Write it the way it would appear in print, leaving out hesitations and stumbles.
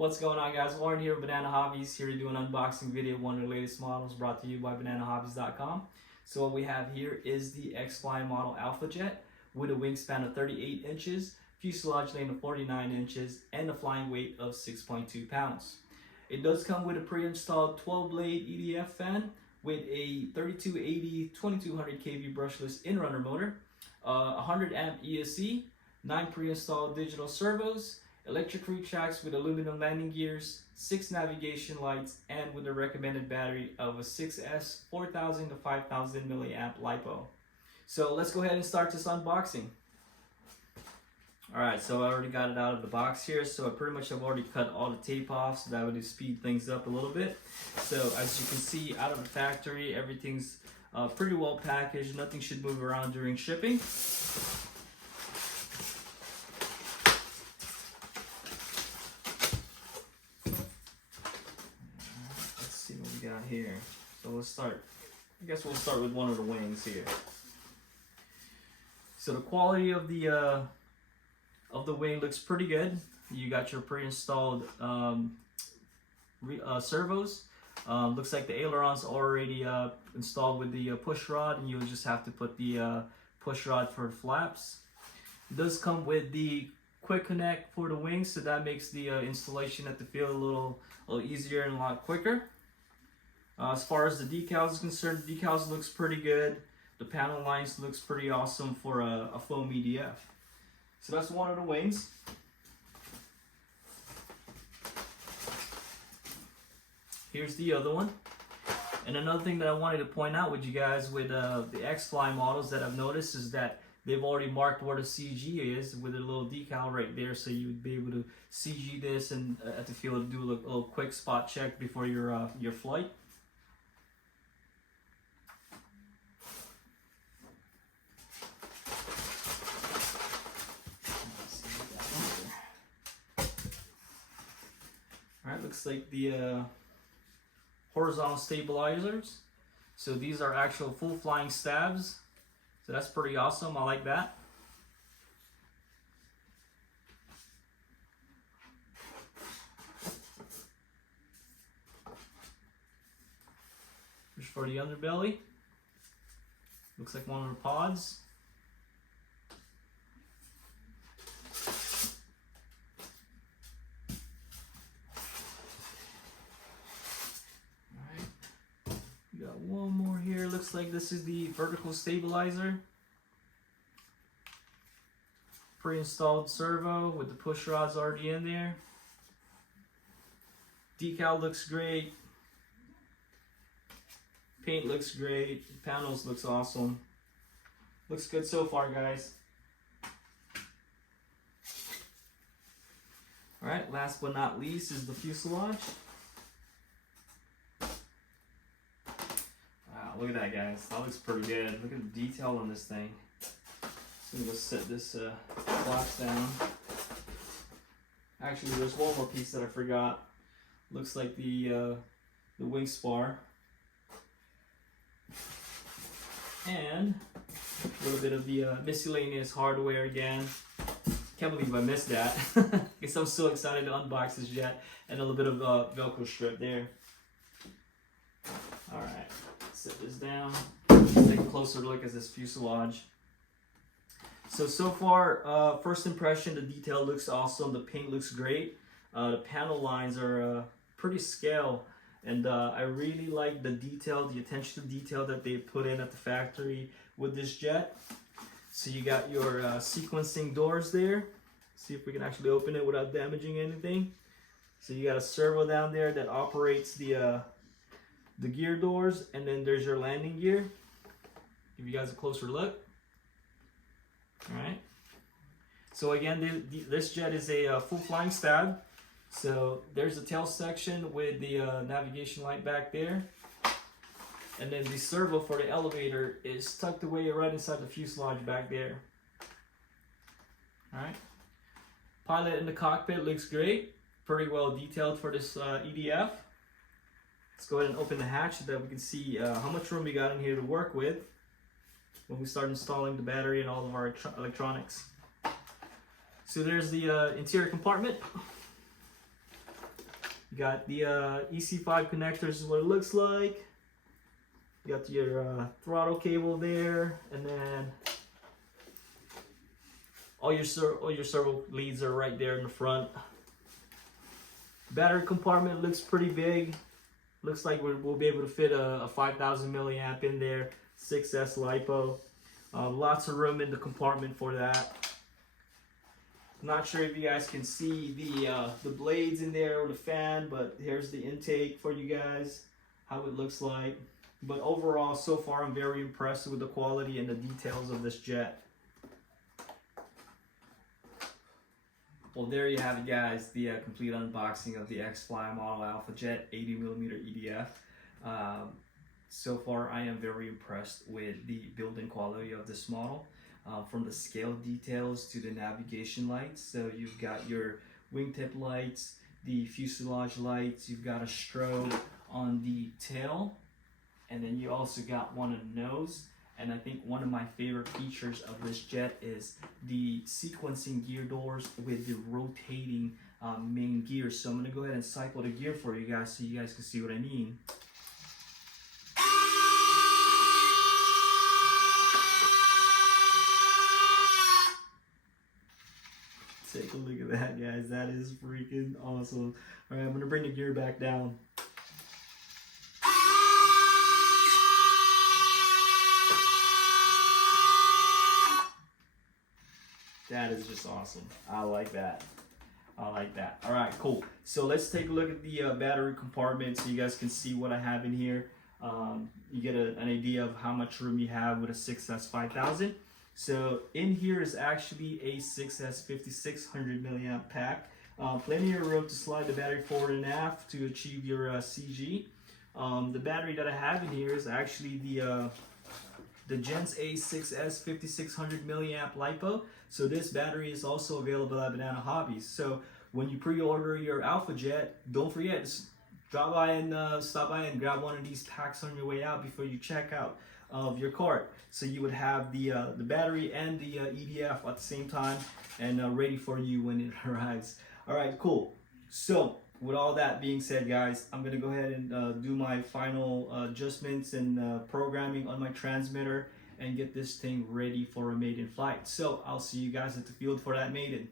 What's going on, guys? Warren here with Bananahobby, here to do an unboxing video of one of the latest models brought to you by Bananahobbies.com. So what we have here is the Xfly model Alpha Jet with a wingspan of 38 inches, fuselage length of 49 inches, and a flying weight of 6.2 pounds. It does come with a pre-installed 12-blade EDF fan with a 3280 2200 kV brushless inrunner motor, 100 amp ESC, 9 pre-installed digital servos, electric reach tracks with aluminum landing gears, 6 navigation lights, and with a recommended battery of a 6S 4000 to 5000 milliamp lipo. So let's go ahead and start this unboxing. Alright, so I already got it out of the box here, so I pretty much have already cut all the tape off, so that would speed things up a little bit. So as you can see, out of the factory, everything's pretty well packaged. Nothing should move around during shipping. Let's see what we got here. So let's start. I guess we'll start with one of the wings here. So the quality of the wing looks pretty good. You got your pre-installed servos. Looks like the aileron's already installed with the push rod, and you'll just have to put the push rod for the flaps. It does come with the quick connect for the wings, so that makes the installation at the field a little easier and a lot quicker. As far as the decals is concerned, the decals looks pretty good. The panel lines looks pretty awesome for a foam EDF. So that's one of the wings. Here's the other one. And another thing that I wanted to point out with you guys with the Xfly models that I've noticed is that they've already marked where the CG is with a little decal right there, so you would be able to CG this and at the field do a little quick spot check before your flight. Alright, looks like the horizontal stabilizers. So these are actual full flying stabs. So that's pretty awesome. I like that. Here's for the underbelly. Looks like one of the pods. Got one more here. Looks like this is the vertical stabilizer. Pre-installed servo with the push rods already in there. Decal looks great. Paint looks great. Panels looks awesome. Looks good so far, guys. Alright, last but not least is the fuselage. Look at that, guys. That looks pretty good. Look at the detail on this thing. So I'm gonna set this flaps down. Actually, there's one more piece that I forgot. Looks like the wing spar. And a little bit of the miscellaneous hardware again. Can't believe I missed that. Guess I'm so excited to unbox this jet. And a little bit of Velcro strip there. All right. Set this down. Let's take a closer look at this fuselage. So far, first impression, the detail looks awesome. The paint looks great. The panel lines are pretty scale, and I really like the detail, the attention to detail that they put in at the factory with this jet. So you got your sequencing doors there. See if we can actually open it without damaging anything. So you got a servo down there that operates the gear doors, and then there's your landing gear. Give you guys a closer look. All right. So again, this jet is a full flying stab. So there's the tail section with the navigation light back there, and then the servo for the elevator is tucked away right inside the fuselage back there. All right. Pilot in the cockpit looks great. Pretty well detailed for this EDF. Let's go ahead and open the hatch so that we can see how much room we got in here to work with when we start installing the battery and all of our electronics. So there's the interior compartment. You got the EC5 connectors is what it looks like. You got your throttle cable there, and then all your servo leads are right there in the front. Battery compartment looks pretty big. Looks like we'll be able to fit a 5,000 milliamp in there. 6S lipo. Lots of room in the compartment for that. Not sure if you guys can see the blades in there or the fan, but here's the intake for you guys, how it looks like. But overall, so far, I'm very impressed with the quality and the details of this jet. Well, there you have it, guys, the complete unboxing of the Xfly model Alpha Jet 80mm EDF. So far, I am very impressed with the build-in quality of this model. From the scale details to the navigation lights. So you've got your wingtip lights, the fuselage lights, you've got a strobe on the tail, and then you also got one on the nose. And I think one of my favorite features of this jet is the sequencing gear doors with the rotating main gears. So I'm going to go ahead and cycle the gear for you guys so you guys can see what I mean. Take a look at that, guys. That is freaking awesome. All right, I'm going to bring the gear back down. That is just awesome. I like that. I like that. All right, cool. So let's take a look at the battery compartment so you guys can see what I have in here. You get an idea of how much room you have with a 6S 5000. So in here is actually a 6S 5600 milliamp pack. Plenty of room to slide the battery forward and aft to achieve your CG. The battery that I have in here is actually the Gens A 6S 5600 milliamp lipo. So this battery is also available at Bananahobby. So when you pre-order your Alpha Jet, don't forget, stop by and grab one of these packs on your way out before you check out of your cart. So you would have the battery and the EDF at the same time and ready for you when it arrives. All right, cool. So with all that being said, guys, I'm gonna go ahead and do my final adjustments and programming on my transmitter and get this thing ready for a maiden flight. So I'll see you guys at the field for that maiden.